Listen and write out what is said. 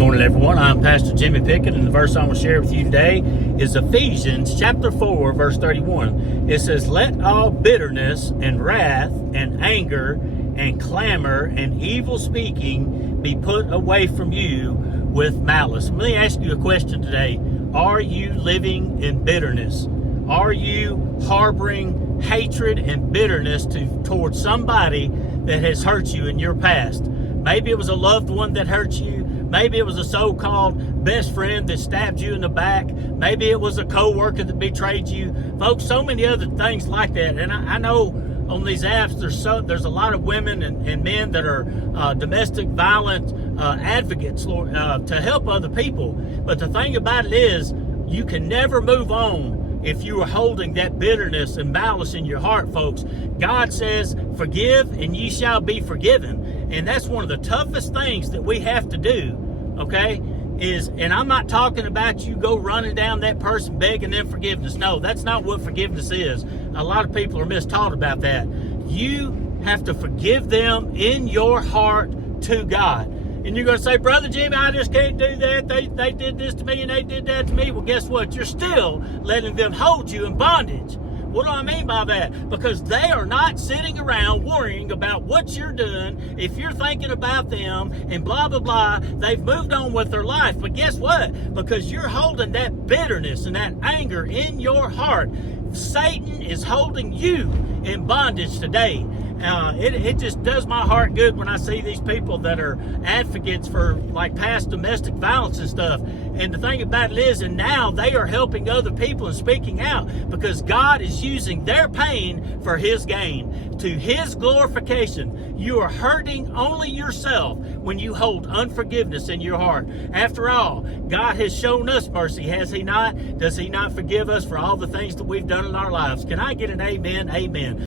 morning, everyone. I'm Pastor Jimmy Pickett, and the verse I want to share with you today is Ephesians chapter 4, verse 31. It says, "Let all bitterness and wrath and anger and clamor and evil speaking be put away from you with malice." Let me ask you a question today. Are you living in bitterness? Are you harboring hatred and bitterness towards somebody that has hurt you in your past? Maybe it was a loved one that hurt you. Maybe it was a so-called best friend that stabbed you in the back. Maybe it was a co-worker that betrayed you. Folks, so many other things like that. And I know on these apps there's a lot of women and men that are domestic violence advocates, Lord, to help other people. But the thing about it is, you can never move on if you are holding that bitterness and malice in your heart, folks. God says, "Forgive and ye shall be forgiven." And that's one of the toughest things that we have to do, okay? And I'm not talking about you go running down that person begging them forgiveness. No, that's not what forgiveness is. A lot of people are mistaught about that. You have to forgive them in your heart to God. And you're going to say, "Brother Jimmy, I just can't do that. They did this to me and they did that to me." Well, guess what? You're still letting them hold you in bondage. What do I mean by that? Because they are not sitting around worrying about what you're doing. If you're thinking about them and blah, blah, blah, they've moved on with their life. But guess what? Because you're holding that bitterness and that anger in your heart, Satan is holding you in bondage today. It just does my heart good when I see these people that are advocates for like past domestic violence and stuff. And the thing about it is, and now they are helping other people and speaking out because God is using their pain for His gain, to His glorification. You are hurting only yourself when you hold unforgiveness in your heart. After all, God has shown us mercy, has He not? Does He not forgive us for all the things that we've done in our lives? Can I get an amen? Amen.